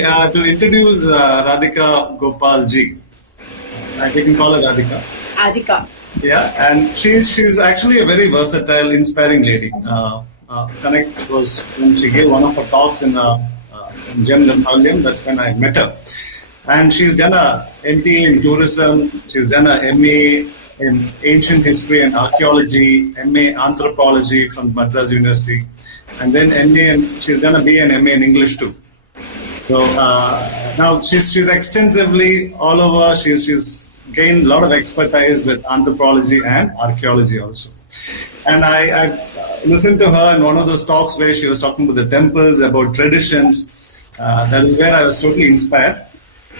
To introduce Radhika Gopal ji. We can call her Radhika. Radhika. Yeah, and she's actually a very versatile, inspiring lady. Connect was when she gave one of her talks in 𝐧𝐮𝐦𝐭. That's when I met her. And she's done a MTA in tourism. She's done a MA in ancient history and archaeology, MA Anthropology from Madras University, and then MA, and she's done a BA and MA in English too. So now she's extensively all over. She's gained a lot of expertise with anthropology and archaeology also. And I listened to her in one of those talks where she was talking about the temples, about traditions. That is where I was totally inspired.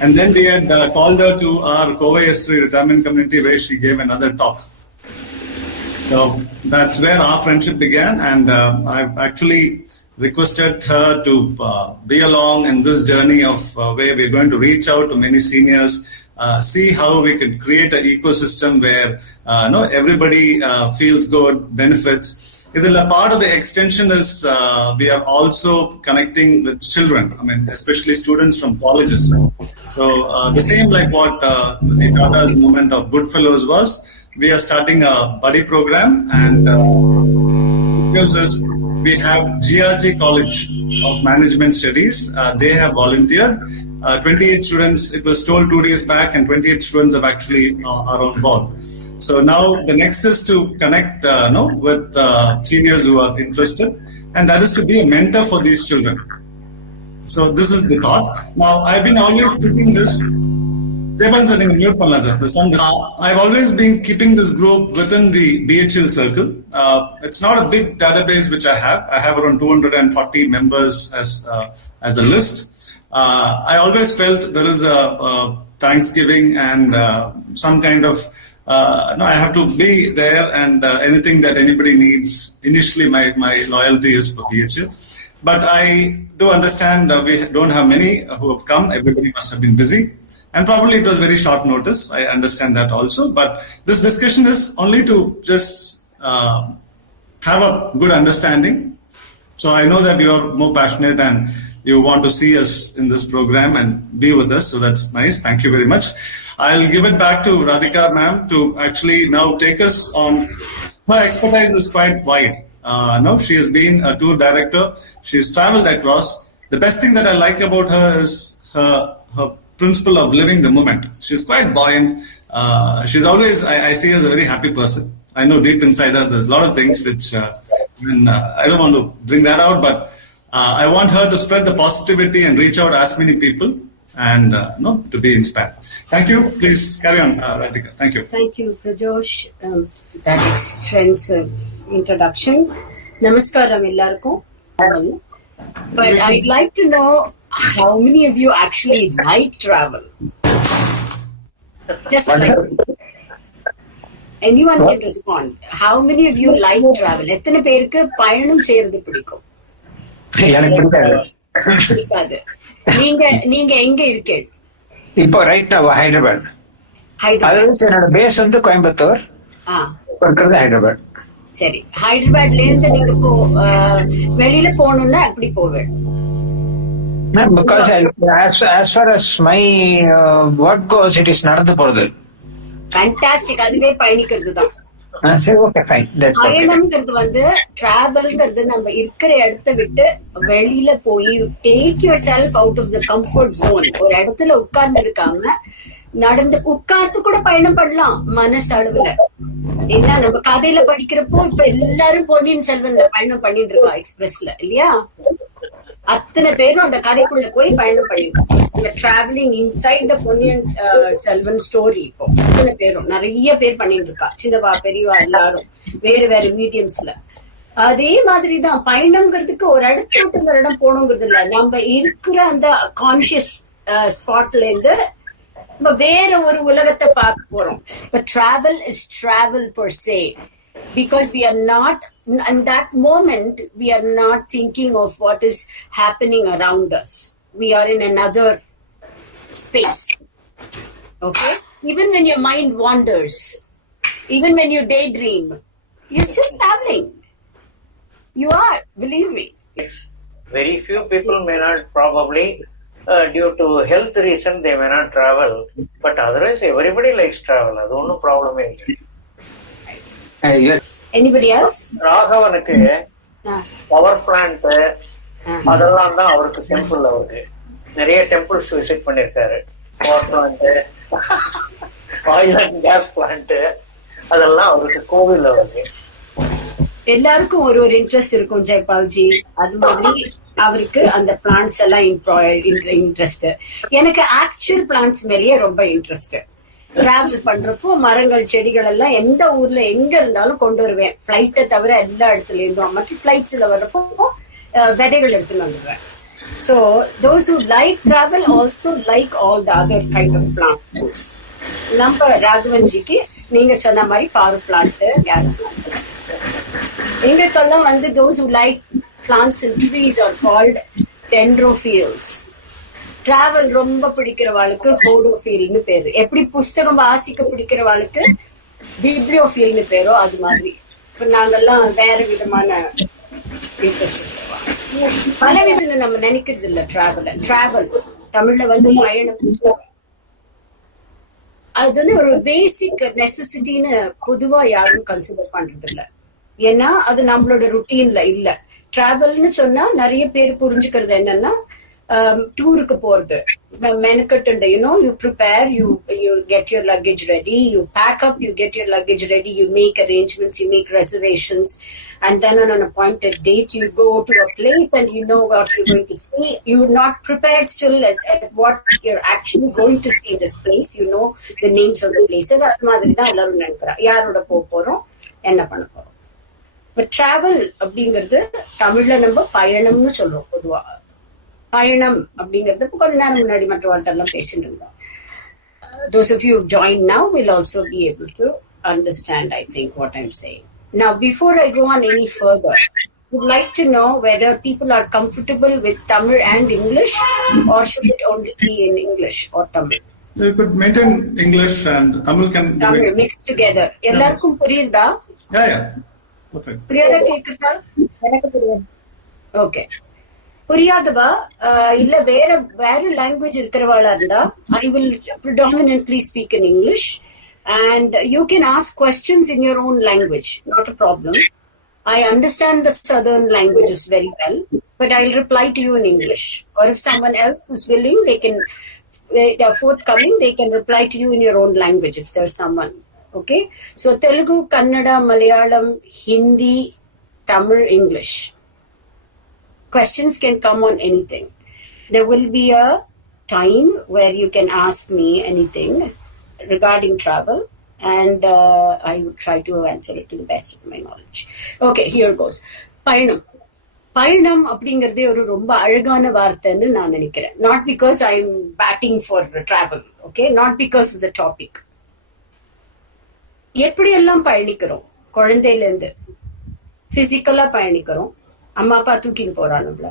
And then we had called her to our 𝐼𝐻 retirement community where she gave another talk. So that's where our friendship began, and I've actually requested her to be along in this journey of where we're going to reach out to many seniors, see how we can create an ecosystem where everybody feels good, benefits. A part of the extension is we are also connecting with children, especially students from colleges. So the same like what the Tata's movement of Goodfellows was, we are starting a buddy program, and we have GRG College of Management Studies. They have volunteered. 28 students, it was told 2 days back, and 28 students have actually are on board. So now the next is to connect with seniors who are interested, and that is to be a mentor for these children. So this is the thought. Now I've been always keeping this. I've always been keeping this group within the BHL circle. It's not a big database which I have. I have around 240 members as a list. I always felt there is a Thanksgiving and some kind of I have to be there, and anything that anybody needs. Initially, my loyalty is for BHL. But I do understand we don't have many who have come. Everybody must have been busy. And probably it was very short notice. I understand that also. But this discussion is only to just have a good understanding. So I know that you are more passionate and you want to see us in this program and be with us. So that's nice. Thank you very much. I'll give it back to Radhika ma'am to actually now take us on. Her expertise is quite wide. She has been a tour director. She's traveled across. The best thing that I like about her is her principle of living the moment. She's quite buoyant. She's always, I see her as a very happy person. I know deep inside her, there's a lot of things which, I don't want to bring that out, but I want her to spread the positivity and reach out to as many people and to be inspired. Thank you. Please carry on, Radhika. Thank you. Thank you, Prajosh, for that extensive introduction. Namaskaram ellarkum. But I'd like to know how many of you actually like travel? Just like anyone can respond. How many of you like travel? எத்தனை பேருக்கு பயணம் செய்யறது பிடிக்கும்? எனக்கு பிடிக்காது. நீங்க எங்க இருக்கீங்க? இப்போ ரைட் now ஹைதராபாத். என்னோட பேஸ் வந்து கோயம்புத்தூர். இருக்கிறது ஹைதராபாத். சரி, ஹைதராபாத்ல இருந்து நீங்க வெளியில போகணும்னா எப்படி போவீங்க? Because as far as my work goes, it is நடந்து போறது. Fantastic. அதுவே பயணிக்கிறது தான். சரி, ஓகே, ஃபைன். That's okay. பயணம்ங்கிறது வந்து டிராவல்ங்கிறது நம்ம இருக்கிற இடத்தை விட்டு வெளியில போய் take yourself out of the comfort zone. ஒரு இடத்துல உட்கார்ந்து இருக்காம உட்கார்ந்து கூட பயணம் பண்ணலாம் மனசளவுல. ஏன்னா நம்ம கதையில படிக்கிறப்போ இப்ப எல்லாரும் பொன்னியின் செல்வன்ல பயணம் பண்ணிட்டு இருக்கோம் எக்ஸ்பிரஸ்ல, இல்லையா? அத்தனை பேரும் அந்த கதைக்குள்ள போய் பயணம் பண்ணிருக்கோம். Travelling inside the Ponniyin Selvan story. இப்போ அத்தனை பேரும் நிறைய பேர் பண்ணிட்டு இருக்கா, சின்னவா பெரியவா எல்லாரும் வேறு வேற மீடியம்ஸ்ல. அதே மாதிரிதான் பயணம்ங்கிறதுக்கு ஒரு இடத்துல விட்டு ஒரு இடம் போகணுங்கிறது இல்ல. நம்ம இருக்கிற அந்த கான்சியஸ் ஸ்பாட்ல இருந்து நம்ம வேற ஒரு உலகத்தை பார்க்க போறோம். இப்ப travel is travel per say. Because we are not, in that moment, we are not thinking of what is happening around us. We are in another space. Okay? Even when your mind wanders, even when you daydream, you're still traveling. You are, believe me. Very few people may not probably due to health reason they may not travel, but otherwise everybody likes travel. அது ஒன்றும் ப்ராப்ளமே இல்லை. Anybody else? ராகவனுக்கு power plant அதெல்லாம் தான் அவருக்கு temple. அவருக்கு நிறைய temples visit பண்ணிருக்காரு. Power plant, oil and gas plant, அதெல்லாம் அவருக்கு கோவில். அவருக்கு எல்லாருக்கும் ஒரு இன்ட்ரெஸ்ட் இருக்கும் ஜெயபால்ஜி. அது மாதிரி அவருக்கு அந்த பிளான்ட்ஸ் எல்லாம் இன்ட்ரெஸ்ட். எனக்கு ஆக்சுவல் பிளான்ட்ஸ் மேலேயே ரொம்ப இன்ட்ரெஸ்ட். டிராவல் பண்றப்போ மரங்கள் செடிகள் எல்லாம் எந்த ஊர்ல எங்க இருந்தாலும் கொண்டு வருவேன். பிளைட்டை தவிர எல்லா இடத்துல இருந்தும் மற்ற பிளைட்ஸ்ல வர்றப்போ விதைகள் எடுத்துன்னு வந்துடுவேன். So those who like travel also like all the other kind of plants. நம்ம ராகவன்ஜிக்கு நீங்க சொன்ன மாதிரி பவர் பிளான்ட், கேஸ் பிளான்ட். எங்களுக்கெல்லாம் வந்து those who like plants and trees are called dendrophiles. Travel ரொம்ப பிடிக்கிறவாளுக்கு ஹோடோஃபீல்னு பேரு. எப்படி புஸ்தகம் வாசிக்க பிடிக்கிறவாளுக்கு பிப்ளியோஃபீல்னு பேரோ அது மாதிரி. இப்ப நாங்கெல்லாம் வேற விதமான பல விதத்துல நம்ம நினைக்கிறது இல்ல. டிராவல் தமிழ்ல வந்து பயணம், அது வந்து ஒரு பேசிக் நெசசிட்டின்னு பொதுவா யாரும் கன்சிடர் பண்றது இல்ல. ஏன்னா அது நம்மளோட ருட்டீன்ல இல்ல. டிராவல்னு சொன்னா நிறைய பேர் புரிஞ்சுக்கிறது என்னன்னா டூருக்கு போறது மெனக்கட்டு. You prepare, you get your luggage ready, you pack up, you get your luggage ready, you make arrangements, you make reservations, and then on an appointed date you go to a place and you know what you're going to see. You're not prepared still at what you're actually going to see in this place. You know the names of the places. அது மாதிரி தான் எல்லாரும் நினைக்கிறா, யாரோட போறோம், என்ன பண்ண போறோம். பட் டிராவல் அப்படிங்கிறது தமிழ்ல நம்ம பயணம்னு சொல்றோம் பொதுவா. பயணம் அப்படிங்கிறது கொஞ்ச நேரம் முன்னாடி மற்ற வாழ்க்கெல்லாம் பேசிட்டு இருந்தோம். Those of you who join now will also be able to understand, I think, what I'm saying. Now, before I go on any further, I would like to know whether people are comfortable with Tamil and English, or should it only be in English or Tamil? You could maintain English and Tamil can Tamil mixed together. எல்லாருக்கும் புரியுதா? Yeah. Perfect. புரியாதா கேக்குறதா? எனக்கு புரியாது. Okay. புரியாதவா இல்ல வேற language இருக்கிறவாளா இருந்தா I will predominantly speak in English and you can ask questions in your own language, not a problem. I understand the southern languages very well, but I'll reply to you in English. Or if someone else is willing, they are forthcoming, they can reply to you in your own language if there's someone. Okay, so Telugu, Kannada, Malayalam, Hindi, Tamil, English. Questions can come on anything. There will be a time where you can ask me anything regarding travel, and I will try to answer it to the best of my knowledge. Okay, here goes. பயணம் அப்படிங்கறதே ஒரு ரொம்ப அழகான வார்த்தைன்னு நான் நினைக்கிறேன். Not because I'm batting for travel, okay? Not because of the topic. எப்படி எல்லாம் பயணிக்கிறோம், குழந்தையில இருந்து பிசிக்கலா பயணிக்கிறோம். அம்மா அப்பா தூக்கின்னு போறானுல,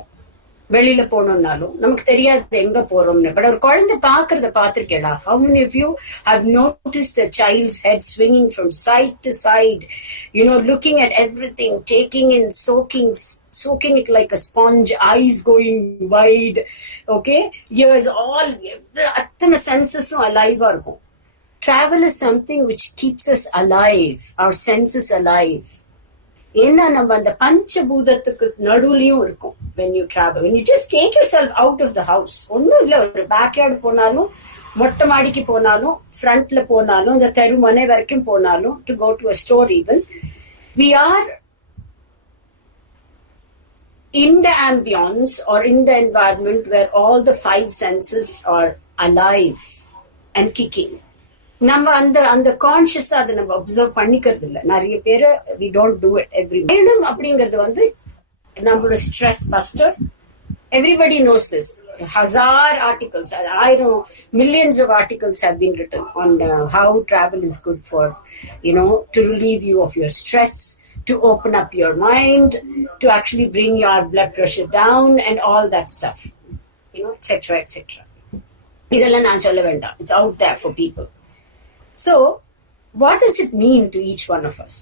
வெளியில போனோம்னாலும் நமக்கு தெரியாது எங்க போறோம்னு. பட் ஒரு குழந்தை பாக்குறத பாத்திருக்கேளா? How many of you have noticed the child's head swinging from side to side, looking at everything, taking in, soaking it like a sponge, eyes going wide, okay, ears all, அத்தனை சென்சஸும் அலைவா இருக்கும். Travel is something which keeps us alive, our senses alive. ஏன்னா நம்ம அந்த பஞ்சபூதத்துக்கு நடுவுலயும் இருக்கும். when you travel, when you just take yourself out of the house, ஒன்னும் இல்ல, ஒரு backyard போனாலும், மொட்டை மாடிக்கு போனாலும், ஃப்ரண்ட்ல போனாலும், இந்த தெருமனை வரைக்கும் போனாலும், to go to a store even, we are in the ambience or in the environment where all the five senses are alive and kicking. நம்ம அந்த கான்சியஸா அதை நம்ம அப்சர்வ் பண்ணிக்கிறது இல்ல. நிறைய பேரு we don't do it every day. பயணம் அப்படிங்கிறது வந்து நம்மளோட stress buster. Everybody knows this. Articles, millions of articles have been written on how travel is good for, to relieve you of your stress, to open up your mind, to actually bring your blood pressure down and all that stuff, etc. இதெல்லாம் நான் சொல்ல வேண்டாம். It's out there for people. So, what does it mean to each one of us?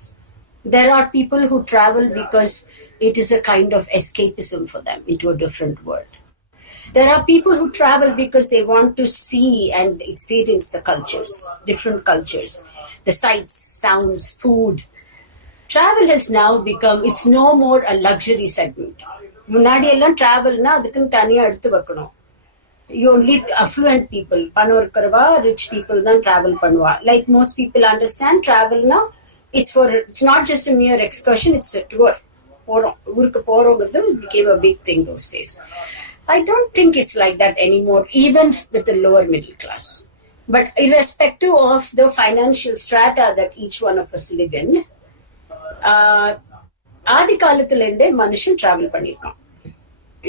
There are people who travel because it is a kind of escapism for them into a different world. There are people who travel because they want to see and experience the cultures, different cultures, the sights, sounds, food. Travel has now become, it's no more a luxury segment. முன்னாடி எல்லாம் டிராவல்னா அதுக்குன்னு தனியா எடுத்து வைக்கணும். You only affluent people, பணம் இருக்கிறவா, rich people தான் travel பண்ணுவா. Like most people understand, travelனா it's not just a mere excursion, it's a tour. போறோம், ஊருக்கு போறோங்கிறது became a big thing those days. I don't think it's like that anymore, even with the lower middle class. But irrespective of the financial strata that each one of us live in, ஆதி காலத்துல இருந்தே மனுஷன் travel பண்ணிருக்கான்.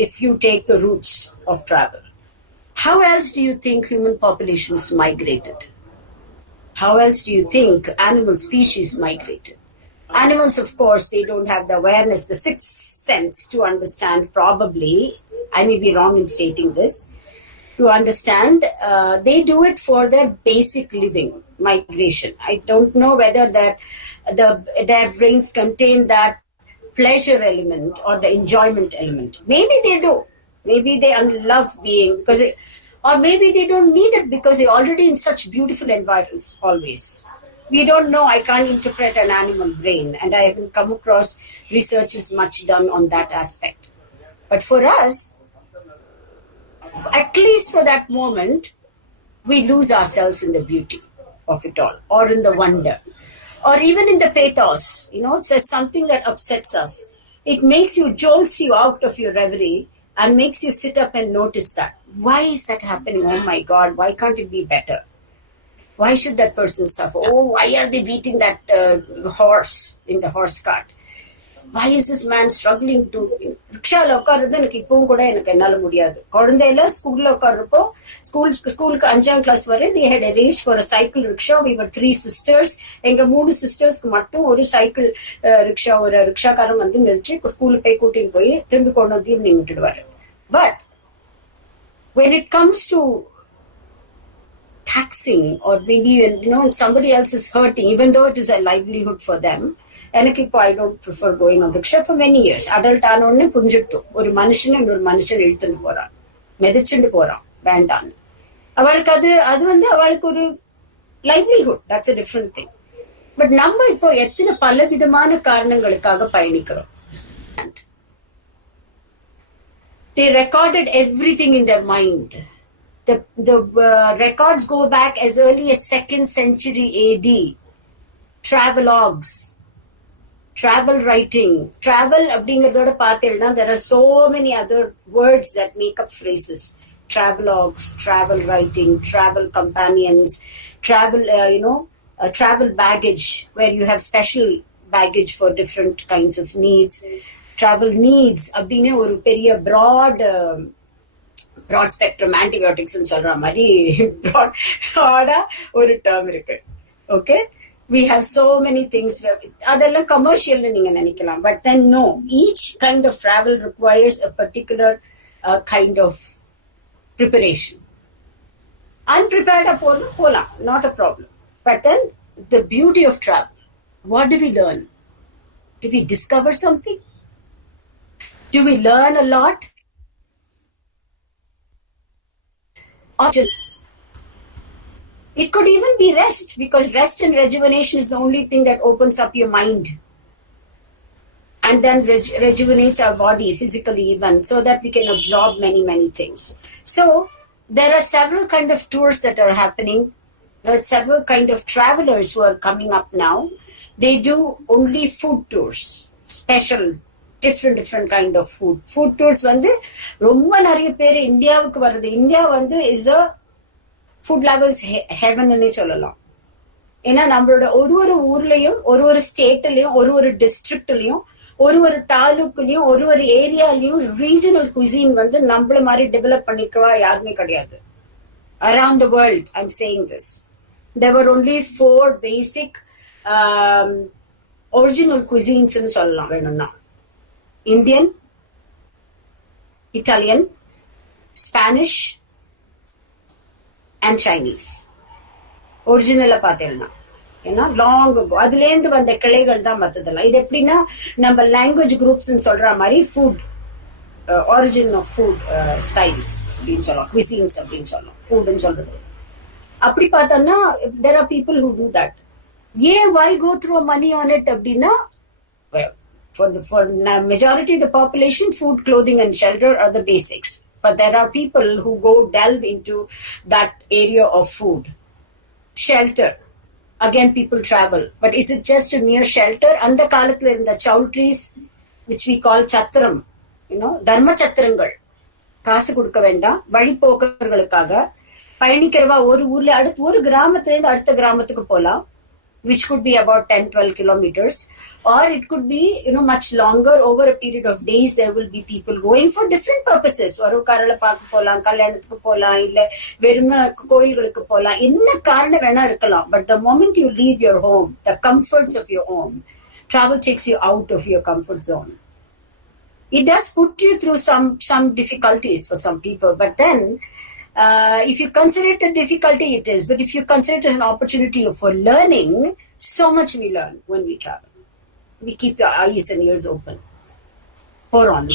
If you take the roots of travel, how else do you think human populations migrated? How else do you think animal species migrated? Animals, of course, they don't have the awareness, the sixth sense to understand, probably, I may be wrong in stating this, to understand, they do it for their basic living, migration. I don't know whether that their brains contain that pleasure element or the enjoyment element. Maybe they do. Maybe they love being, or maybe they don't need it because they're already in such beautiful environments always. We don't know. I can't interpret an animal brain, and I haven't come across researches much done on that aspect. But for us, at least for that moment, we lose ourselves in the beauty of it all, or in the wonder, or even in the pathos. It's something that upsets us. It makes you, jolts you out of your reverie and makes you sit up and notice that. Why is that happening? Oh my God, why can't it be better? Why should that person suffer? Oh, why are they beating that horse in the horse cart? Why is this man struggling to... ரிக்ஷாவில் உட்கார்றது எனக்கு இப்பவும் கூட எனக்கு என்னால முடியாது. குழந்தையில ஸ்கூல்ல உட்கார்றப்போ ஸ்கூலுக்கு 5ஆம் கிளாஸ் வரை they had arranged for a cycle rickshaw. We were 3 sisters. எங்க 3 சிஸ்டர்ஸ்க்கு மட்டும் ஒரு சைக்கிள் ரிக்ஷா, ஒரு ரிக்ஷாக்காரன் வந்து மிதிச்சு ஸ்கூலுக்கு போய் கூட்டின்னு போய் திரும்பி கொண்டு வந்து ஈவினிங் விட்டுடுவாரு. But when it comes to taxing, or maybe somebody else is hurting, even though it is a livelihood for them, எனக்கு இப்போ I don't prefer going on rickshaw for many years. Adult ஆனோடனே புரிஞ்சுட்டு ஒரு மனுஷன் இன்னொரு மனுஷன் இழுத்துட்டு போறான், மிதிச்சுட்டு போறான் வேண்டான்னு. அவளுக்கு அது வந்து அவளுக்கு ஒரு livelihood, that's a different thing. But நம்ம இப்போ எத்தனை பல விதமான காரணங்களுக்காக பயணிக்கிறோம். They recorded everything in their mind. The records go back as early as 2nd century AD. Travelogues, travel writing. Travel அப்படிங்கறதோட பார்த்தேன்னா there are so many other words that make up phrases. Travelogues, travel writing, travel companions, travel baggage, where you have special baggage for different kinds of needs. Travel needs அப்படின்னு ஒரு பெரிய broad spectrum antibiotics ன்னு சொல்ற மாதிரி broad ஒரு term இருக்கு. Okay, we have so many things. அதெல்லாம் commercial நீங்க நினைக்கலாம், but then no, each kind of travel requires a particular kind of preparation. Unprepared போலாம், not a problem. But then the beauty of travel, what do we learn? Do we discover something? Do we learn a lot? Or just, it could even be rest, because rest and rejuvenation is the only thing that opens up your mind and then rejuvenates our body physically even, so that we can absorb many, many things. So there are several kind of tours that are happening. There are several kind of travelers who are coming up now. They do only food tours, special different kind of food tours. வந்து ரொம்ப நிறைய பேர் இந்தியாவுக்கு வருது. India வந்து is a food lovers heaven ன்னு சொல்லலாம். ஏன்னா நம்மளோட ஒரு ஊர்லயும், ஒரு ஸ்டேட்லயும், ஒரு டிஸ்ட்ரிக்ட்லயும், ஒரு தாலுக்குலயும், ஒரு ஏரியாலயும் ரீஜனல் குசின் வந்து நம்மள மாதிரி டெவலப் பண்ணிக்கவா யாருமே கிடையாது. Around the world, I'm saying this. There were only 4 basic original cuisines ன்னு சொல்லலாம் வேணும்னா. Indian, Italian, Spanish and Chinese. ஒரிஜினலா பார்த்தேன்னா ஏன்னா லாங் அதுல இருந்து வந்த கிளைகள் தான் மத்ததெல்லாம். இது எப்படின்னா நம்ம லாங்குவேஜ் குரூப்ஸ் சொல்ற மாதிரி food origin of food styles அப்படின்னு சொல்லலாம், cuisines அப்படின்னு சொல்லலாம், food சொல்றது. அப்படி பார்த்தோம்னா there are people who do that. Why go throw money on it அப்படின்னா, well, for majority of the population, food, clothing and shelter are the basics. But there are people who go delve into that area of food. Shelter. Again, people travel. But is it just a mere shelter? அந்த காலத்துல இருந்த chowdhuries, which we call chatram, தர்ம சத்திரங்கள், காசு கொடுக்க வேண்டாம், வழிபோக்கர்களுக்காக பயணிக்கிறவா ஒரு ஊர்ல அடுத்து ஒரு கிராமத்துல இருந்து அடுத்த கிராமத்துக்கு போலாம், which could be about 10-12 kilometers, or it could be much longer. Over a period of days there will be people going for different purposes. ஒரு காரல பார்க்க போலாம், கல்யாணத்துக்கு போலாம், இல்ல வெறும கோயில்களுக்கு போலாம், என்ன காரணம் வேணா இருக்கலாம். But the moment you leave your home, the comforts of your home, travel takes you out of your comfort zone. It does put you through some difficulties for some people, but then if you consider it a difficulty, it is. But if you consider it as an opportunity for learning, so much we learn when we travel. We keep your eyes and ears open. Pour on.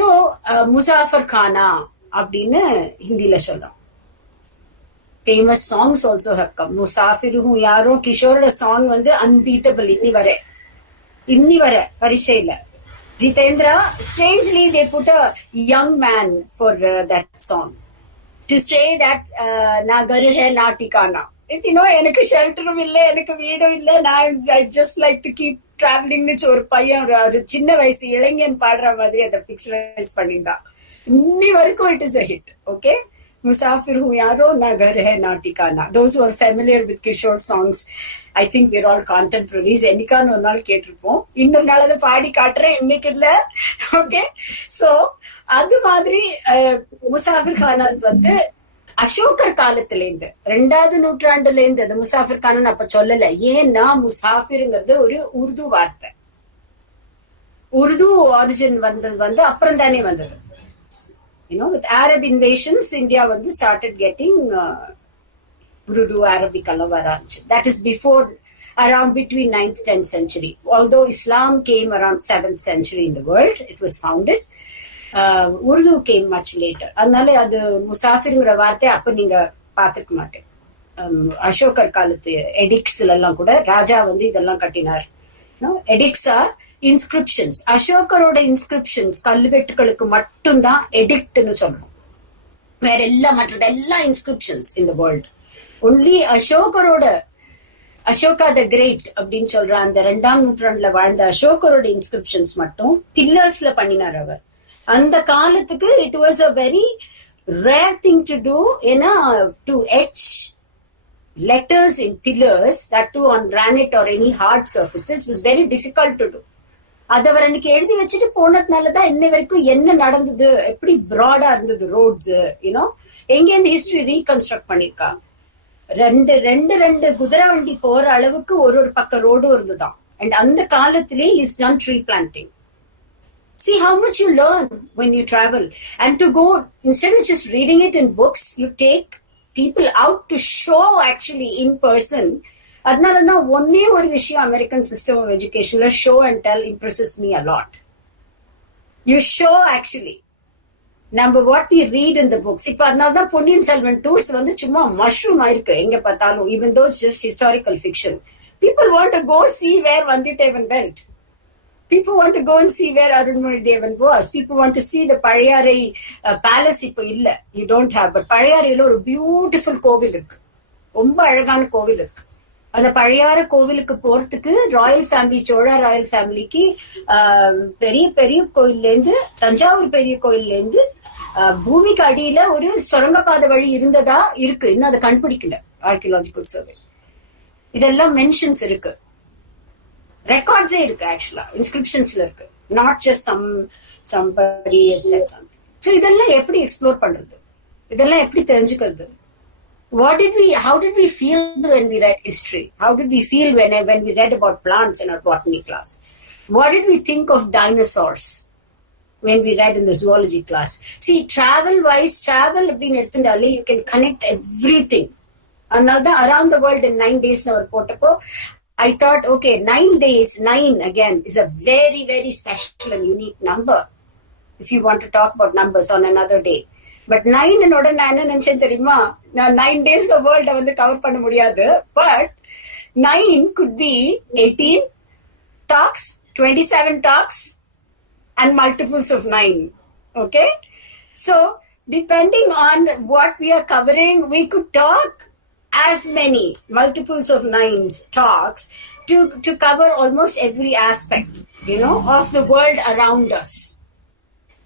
So, Musafir Khana abdinu Hindi la solram. Famous songs also have come. Musafir hu yaro Kishore song vandu unbeatable inni vare parishayila. Jitendra, strangely they put a young man for that song. To say that na ghar hai na tikana. If enakku shelter illa, enakku veedu illa, I just like to keep traveling nu ஒரு பையன் ஒரு சின்ன வயசு இளைஞன் பாடுற மாதிரி அதை picturise பண்ணிருந்தா. இன்னி வரைக்கும் it is a hit. Okay, Musafir hu yaro na ghar hai na tikana. Those who are familiar with Kishore songs, I think we're all contemporaries. Enikanu ஒரு நாள் கேட்டிருப்போம், இன்னொரு நாள் அதை பாடி காட்டுறேன், இன்னைக்கு இல்ல. ஓகே, சோ அது மாதிரி முசாஃபிர் கானாஸ் வந்து அசோகர் காலத்துல இருந்து 2வது நூற்றாண்டுல இருந்து அது முசாஃபிர் கானன் அப்ப சொல்லல. ஏன்னா முசாஃபிர்ங்கிறது ஒரு உருது வார்த்தை. உருது ஆரிஜின் வந்தது அப்புறம் தானே வந்தது. With Arab invasions, India வந்து started getting Urdu, Arabic எல்லாம் வர ஆரம்பிச்சு. That is before, around between 9th 10th century. Although Islam came around 7th century in the world, it was founded. Urdu came much later. அதனால அது முசாஃபிர்ங்கிற வார்த்தை அப்ப நீங்க பாத்துக்க மாட்டேன். அசோகர் காலத்து எடிக்ஸ்ல எல்லாம் கூட ராஜா வந்து இதெல்லாம் கட்டினார். Edicts are inscriptions. அசோகரோட இன்ஸ்கிரிப்ஷன்ஸ் கல்வெட்டுகளுக்கு மட்டும்தான் எடிக்ட்னு சொல்றோம். வேற எல்லாம் மற்றதெல்லாம் inscriptions in the world. Only Ashoka the great அப்படின்னு சொல்ற அந்த 2ஆம் நூற்றாண்டுல வாழ்ந்த அசோகரோட இன்ஸ்கிரிப்ஷன்ஸ் மட்டும் பில்லர்ஸ்ல பண்ணினார் அவர். அந்த காலத்துக்கு it was a very rare thing to do, to etch letters in pillars, that too on granite or any hard surfaces, was very difficult to do. அது அவர் அன்னைக்கு எழுதி வச்சுட்டு போனதுனாலதான் இன்ன வரைக்கும் என்ன நடந்தது, எப்படி ப்ராடா இருந்தது ரோட்ஸ், எங்க இந்த ஹிஸ்டரி ரீகன்ஸ்ட்ரக்ட் பண்ணிருக்காங்க. ரெண்டு குதிரை வண்டி போற அளவுக்கு ஒரு பக்கம் ரோடும் இருந்துதான். அண்ட் அந்த காலத்திலே is done tree planting. See how much you learn when you travel. And to go, instead of just reading it in books, you take people out to show actually in person. அதனாலதான் ஒன்னே ஒரு விஷயம் American system of எஜுகேஷன்ல show and tell impresses me a lot. You show actually. Number what we read in the books. இப்ப அதனாலதான் Ponniyin Selvan tours வந்து சும்மா mushroom ஆயிருக்கு எங்க பார்த்தாலும். Even though it's just historical fiction, people want to go see where Vandidevan went. People want to go and see where Arunmozhidevan was. People want to see the Pazhiyarai palace. இப்ப இல்ல, you don't have. But பழையாறையில ஒரு beautiful கோவில் இருக்கு, ரொம்ப அழகான கோவில் இருக்கு. அந்த பழையாற கோவிலுக்கு போறதுக்கு ராயல் ஃபேமிலி, சோழா ராயல் ஃபேமிலிக்கு பெரிய பெரிய கோயில்ல இருந்து, தஞ்சாவூர் பெரிய கோயில்ல இருந்து பூமிக்கு அடியில ஒரு சுரங்கப்பாதை வழி இருந்ததா இருக்கு. இன்னும் அதை கண்டுபிடிக்கல ஆர்கியாலஜிக்கல் சர்வே. இதெல்லாம் மென்ஷன்ஸ் இருக்கு, ரெக்கார்ட்ஸே இருக்கு, ஆக்சுவலா இன்ஸ்கிரிப்ஷன்ஸ்ல இருக்கு. Not just somebody has said something. So இதெல்லாம் எப்படி எக்ஸ்ப்ளோர் பண்றது, இதெல்லாம் எப்படி தெரிஞ்சுக்கிறது? How did we feel when we read history? How did we feel when we read about plants in our botany class? What did we think of dinosaurs when we read in the zoology class? See, travel அப்படின்னு எடுத்துட்டாலே you can connect everything. அதனால்தான் around the world in 9 days our போட்டப்போ I thought, okay, 9 days, 9 again is a very, very special and unique number. if you want to talk about numbers on another day. But 9 and order 9 and 9 days of world cover panna mudiyadhu. But 9 could be 18 talks, 27 talks, and multiples of 9. Okay? So, depending on what we are covering, we could talk as many multiples of 9's talks to cover almost every aspect, of the world around us.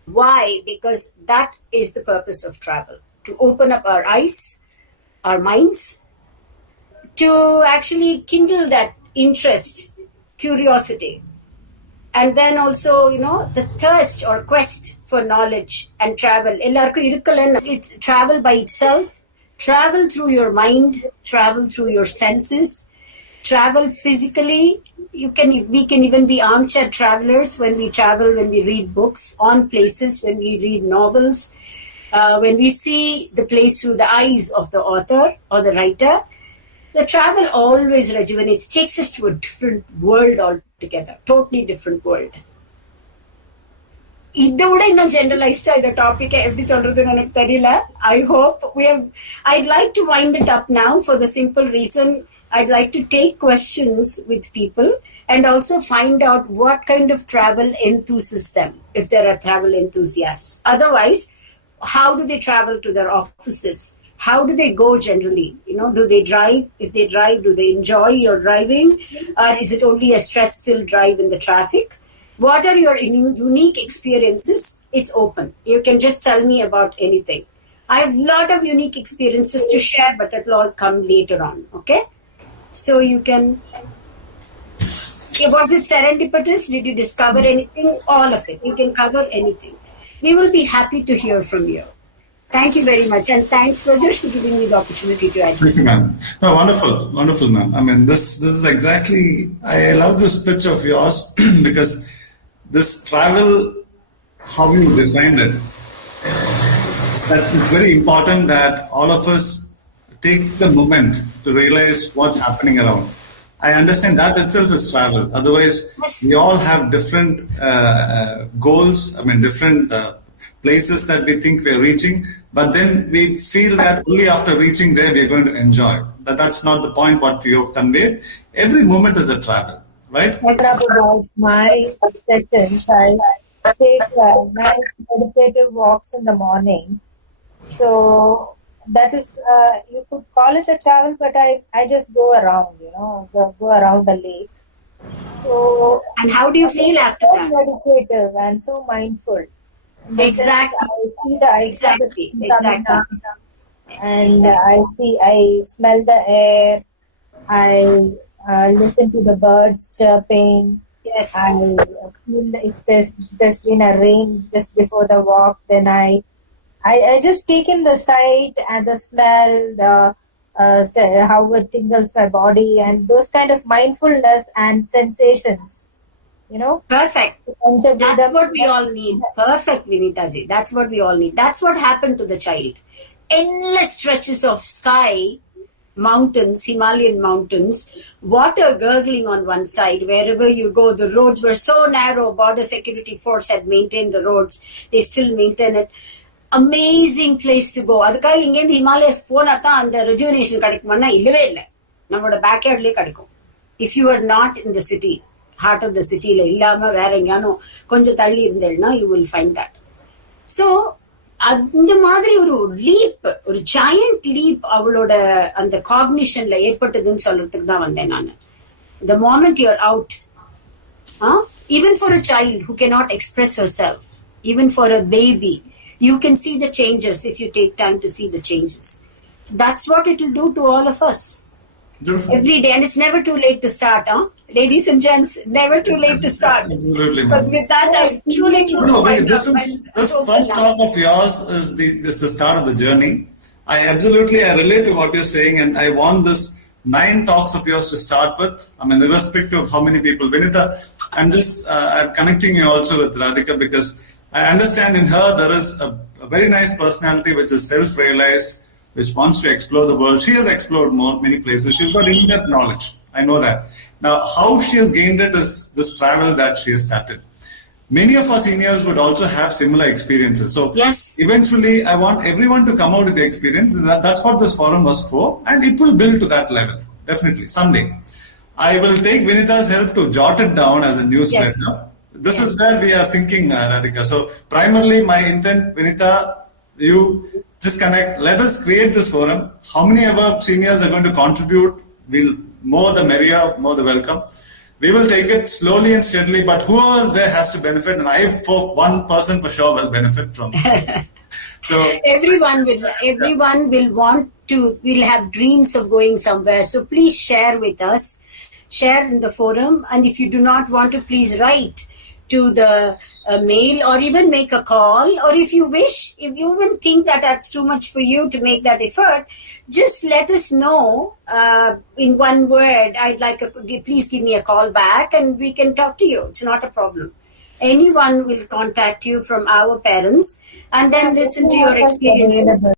Why? Because that is the purpose of travel. To open up our eyes, our minds, to actually kindle that interest, curiosity. And then also, the thirst or quest for knowledge and travel. It's travel by itself, travel through your mind, travel through your senses, travel physically. We can even be armchair travelers when we travel, when we read books on places, when we read novels, when we see the place through the eyes of the author or the writer. The travel always rejuvenates, takes us to a different world altogether, totally different world. Generalized the topic. I hope I'd like to wind it up now for the simple reason I'd like to take questions with people and also find out what kind of travel enthuses them, if there are travel enthusiasts. Otherwise, how do they travel to their offices? How do they go generally? Do they drive? If they drive, do they enjoy your driving? Or is it only a stress-filled drive in the traffic? What are your unique experiences? It's open. You can just tell me about anything. I have a lot of unique experiences to share, but that will all come later on. Okay? So you can... Was it serendipitous? Did you discover anything? All of it. You can cover anything. We will be happy to hear from you. Thank you very much. And thanks, Rajesh, for giving me the opportunity to address. Thank you, ma'am. No, wonderful, ma'am. I mean, this is exactly... I love this pitch of yours because this travel, how you defined it, that it's very important that all of us take the moment to realize what's happening around. I understand that itself is travel. Otherwise, we all have different goals, different places that we think we're reaching, but then we feel that only after reaching there we're going to enjoy. That's not the point what you have conveyed. Every moment is a travel, right? About my sessions, I take nice meditative walks in the morning. So that is, you could call it a travel, but I just go around, go around the lake. So, and how do you feel after that? Meditative and so mindful. Exactly. I see the ice exactly. And I smell the air. I listen to the birds chirping. Yes. I feel if there's been a rain just before the walk, then I just take in the sight and the smell, how it tingles my body, and those kind of mindfulness and sensations. Perfect. That's what we all need. Perfect, Vinitaji. That's what we all need. That's what happened to the child. Endless stretches of sky, mountains, Himalayan mountains, water gurgling on one side. Wherever you go, the roads were so narrow. Border security force had maintained the roads. They still maintain it. Amazing place to go. அதுக்காக இங்க இருந்து Himalayas போனா தான் அந்த rejuvenation கிடைக்குமானா இல்லவே இல்லை. நம்மளோட பேக்யார்ட்லயே கிடைக்கும். If you are not in the city, heart of the city ல இல்லாம வேற எங்கேயானும் கொஞ்சம் தள்ளி இருந்தேன்னா you will find that. So அந்த மாதிரி ஒரு லீப், ஒரு giant leap அவளோட அந்த காக்னிஷன்ல ஏற்பட்டதுன்னு சொல்றதுக்கு தான் வந்தேன் நான். The moment you are out, even for a child who cannot express herself, even for a baby, you can see the changes if you take time to see the changes. So that's what it will do to all of us. Beautiful. Every day. And it's never too late to start, ladies and gents, never too late to start. Absolutely. But with that, I truly this first talk of yours is the start of the journey. I relate to what you're saying, and I want this 9 talks of yours to start with. Irrespective of how many people. Vinita, I'm connecting you also with Radhika because I understand in her there is a very nice personality which is self-realized, which wants to explore the world. She has explored many places. She's got in-depth knowledge. I know that. Now, how she has gained it is this travel that she has started. many of our seniors would also have similar experiences. So yes, eventually I want everyone to come out with the experience. That's what this forum was for, and it will build to that level, definitely, someday. I will take Vinita's help to jot it down as a newsletter. Yes. This is where we are sinking, Radhika. So primarily my intent, Vinita, you just connect, let us create this forum. How many of our seniors are going to contribute? More the merrier, more the welcome. We will take it slowly and steadily, but whoever there has to benefit, and I, for one person for sure, will benefit from it. So everyone will want to, will have dreams of going somewhere. So please share with us, share in the forum, and if you do not want to, please write to the mail or even make a call, or if you wish, if you even think that that's too much for you to make that effort, just let us know in one word, please give me a call back and we can talk to you. It's not a problem. Anyone will contact you from our parents and then listen to your experiences.